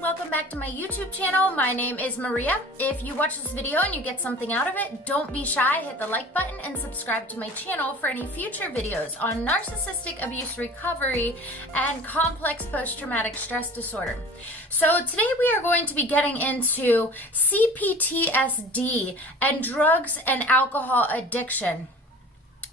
Welcome back to my YouTube channel. My name is Maria. If you watch this video and you get something out of it, don't be shy, hit the like button and subscribe to my channel for any future videos on narcissistic abuse recovery and complex post-traumatic stress disorder. So today we are going to be getting into CPTSD and drugs and alcohol addiction.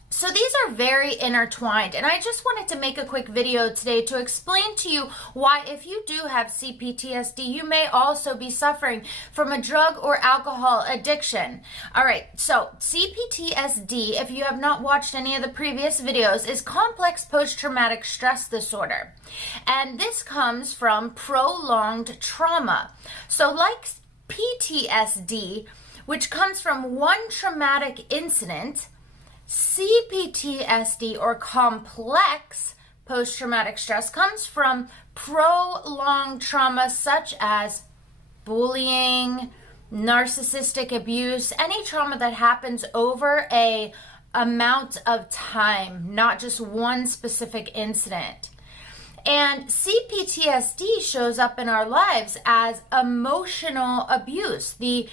So these are very intertwined, and I just wanted to make a quick video today to explain to you why if you do have CPTSD, you may also be suffering from a drug or alcohol addiction. All right, so CPTSD, if you have not watched any of the previous videos, is complex post-traumatic stress disorder. And this comes from prolonged trauma. So like PTSD, which comes from one traumatic incident, CPTSD, or complex post-traumatic stress, comes from prolonged trauma such as bullying, narcissistic abuse, any trauma that happens over a amount of time, not just one specific incident. And CPTSD shows up in our lives as emotional abuse, the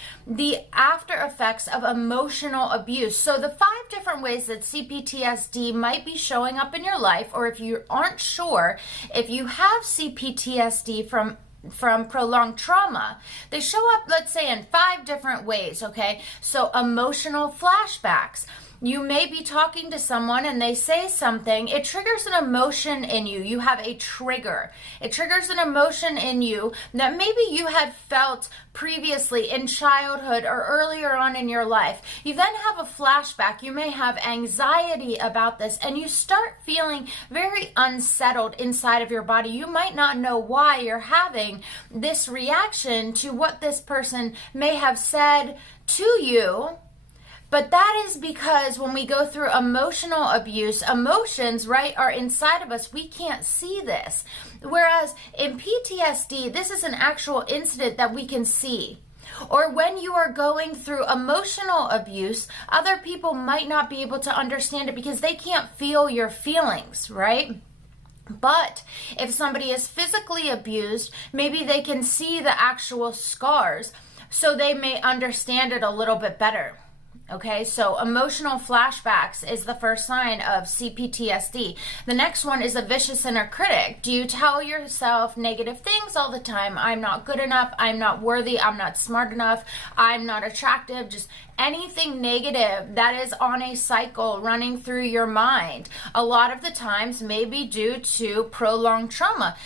after effects of emotional abuse. So the 5 different ways that CPTSD might be showing up in your life, or if you aren't sure if you have CPTSD from prolonged trauma, they show up, let's say, in 5 different ways, okay? So emotional flashbacks. You may be talking to someone and they say something, it triggers an emotion in you. You have a trigger. It triggers an emotion in you that maybe you had felt previously in childhood or earlier on in your life. You then have a flashback. You may have anxiety about this and you start feeling very unsettled inside of your body. You might not know why you're having this reaction to what this person may have said to you. But that is because when we go through emotional abuse, emotions, right, are inside of us. We can't see this. Whereas in PTSD, this is an actual incident that we can see. Or when you are going through emotional abuse, other people might not be able to understand it because they can't feel your feelings, right? But if somebody is physically abused, maybe they can see the actual scars, so they may understand it a little bit better. Okay, so emotional flashbacks is the first sign of CPTSD. The next one is a vicious inner critic. Do you tell yourself negative things all the time? I'm not good enough. I'm not worthy. I'm not smart enough. I'm not attractive. Just anything negative that is on a cycle running through your mind. A lot of the times may be due to prolonged trauma.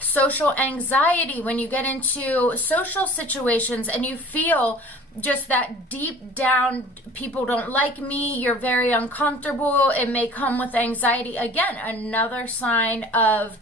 Social anxiety, when you get into social situations and you feel just that deep down, people don't like me, you're very uncomfortable, it may come with anxiety. Again, another sign of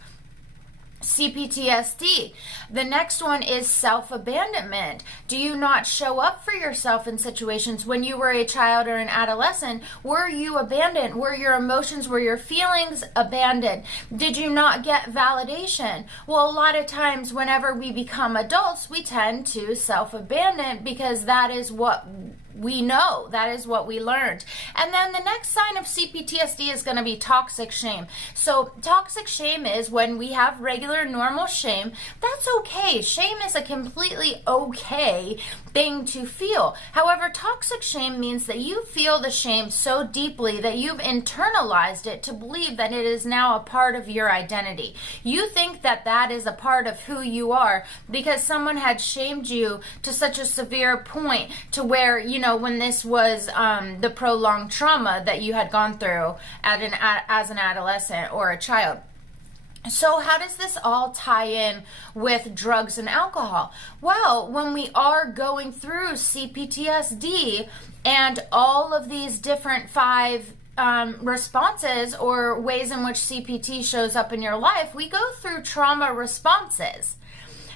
CPTSD. The next one is self-abandonment. Do you not show up for yourself in situations when you were a child or an adolescent? Were you abandoned? Were your emotions, were your feelings abandoned? Did you not get validation? Well, a lot of times whenever we become adults, we tend to self-abandon because that is what we know, that is what we learned. And then the next sign of CPTSD is going to be toxic shame. So toxic shame is when we have regular normal shame. That's okay. Shame is a completely okay thing to feel. However, toxic shame means that you feel the shame so deeply that you've internalized it to believe that it is now a part of your identity. You think that that is a part of who you are because someone had shamed you to such a severe point to where, you know, when this was the prolonged trauma that you had gone through as an adolescent or a child. So how does this all tie in with drugs and alcohol? Well, when we are going through CPTSD and all of these different 5 responses or ways in which CPT shows up in your life, we go through trauma responses.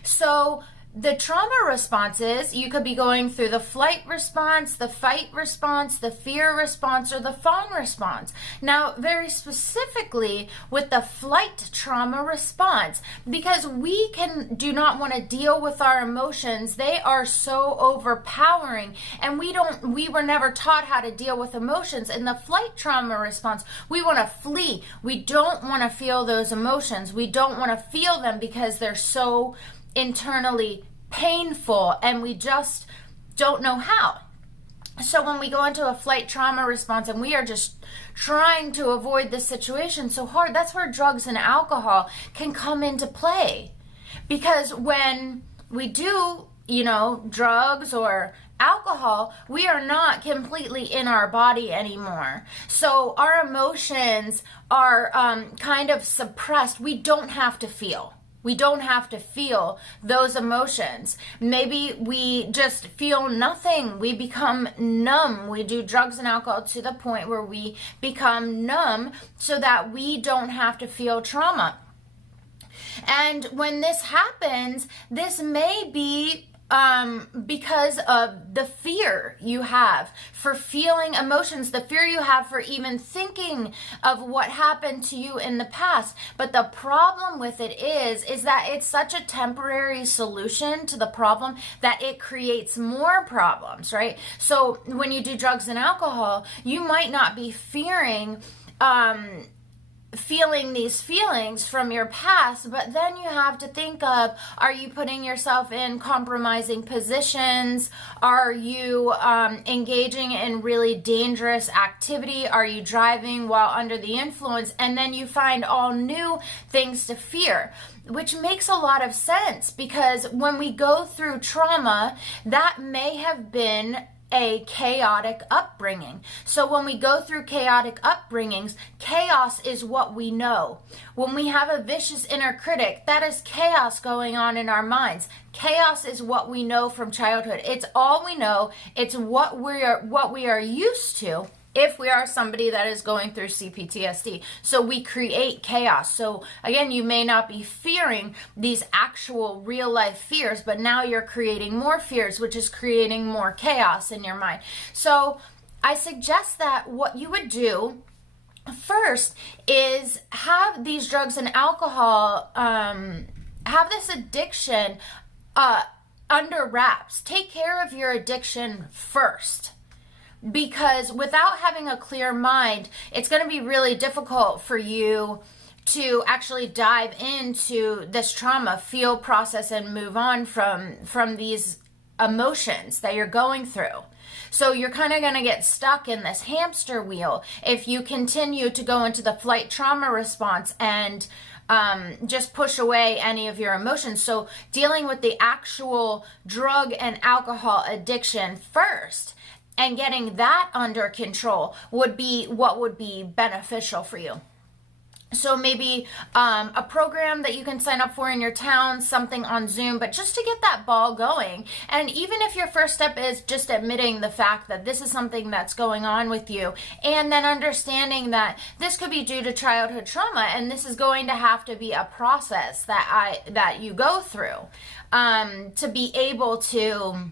So the trauma responses, you could be going through the flight response, the fight response, the fear response, or the fawn response. Now, very specifically with the flight trauma response, because we do not want to deal with our emotions. They are so overpowering, and we were never taught how to deal with emotions. In the flight trauma response, we want to flee. We don't want to feel those emotions. We don't want to feel them because they're so internally painful, and we just don't know how. So when we go into a flight trauma response and we are just trying to avoid this situation so hard, that's where drugs and alcohol can come into play. Because when we do, drugs or alcohol, we are not completely in our body anymore. So our emotions are kind of suppressed. We don't have to feel. We don't have to feel those emotions. Maybe we just feel nothing. We become numb. We do drugs and alcohol to the point where we become numb so that we don't have to feel trauma. And when this happens, this may be because of the fear you have for feeling emotions, the fear you have for even thinking of what happened to you in the past. But the problem with it is that it's such a temporary solution to the problem that it creates more problems, right? So when you do drugs and alcohol, you might not be feeling these feelings from your past, but then you have to think of, are you putting yourself in compromising positions? Are you engaging in really dangerous activity? Are you driving while under the influence? And then you find all new things to fear, which makes a lot of sense, because when we go through trauma, that may have been a chaotic upbringing. So when we go through chaotic upbringings, chaos is what we know. When we have a vicious inner critic, that is chaos going on in our minds. Chaos is what we know from childhood. It's all we know. It's what we are used to if we are somebody that is going through CPTSD. So we create chaos. So again, you may not be fearing these actual real life fears, but now you're creating more fears, which is creating more chaos in your mind. So I suggest that what you would do first is have these drugs and alcohol, have this addiction under wraps. Take care of your addiction first. Because without having a clear mind, it's going to be really difficult for you to actually dive into this trauma, feel, process, and move on from these emotions that you're going through. So you're kind of going to get stuck in this hamster wheel if you continue to go into the flight trauma response and just push away any of your emotions. So dealing with the actual drug and alcohol addiction first and getting that under control would be what would be beneficial for you. So maybe a program that you can sign up for in your town, something on Zoom, but just to get that ball going. And even if your first step is just admitting the fact that this is something that's going on with you, and then understanding that this could be due to childhood trauma, and this is going to have to be a process that you go through to be able to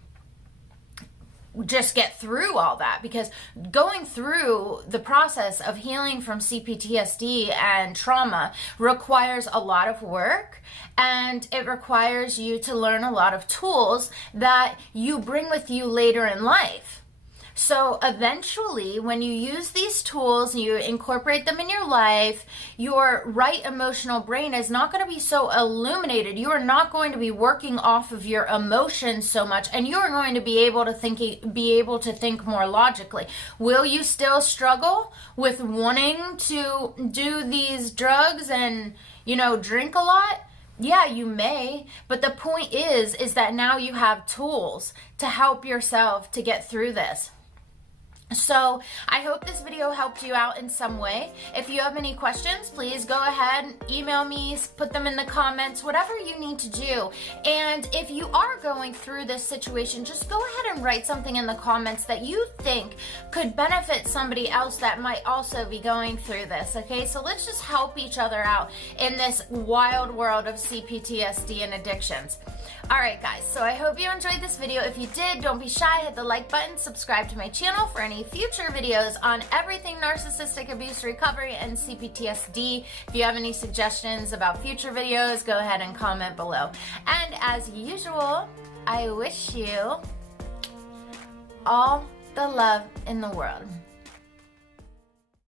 just get through all that, because going through the process of healing from CPTSD and trauma requires a lot of work, and it requires you to learn a lot of tools that you bring with you later in life. So eventually, when you use these tools, you incorporate them in your life, your right emotional brain is not going to be so illuminated. You are not going to be working off of your emotions so much, and you are going to be able to think more logically. Will you still struggle with wanting to do these drugs and, drink a lot? Yeah, you may, but the point is that now you have tools to help yourself to get through this. So I hope this video helped you out in some way. If you have any questions, please go ahead, email me, put them in the comments, whatever you need to do. And if you are going through this situation, just go ahead and write something in the comments that you think could benefit somebody else that might also be going through this, okay? So let's just help each other out in this wild world of CPTSD and addictions. All right, guys, so I hope you enjoyed this video. If you did, don't be shy, hit the like button, subscribe to my channel for any future videos on everything narcissistic abuse recovery and CPTSD. If you have any suggestions about future videos, go ahead and comment below. And as usual, I wish you all the love in the world.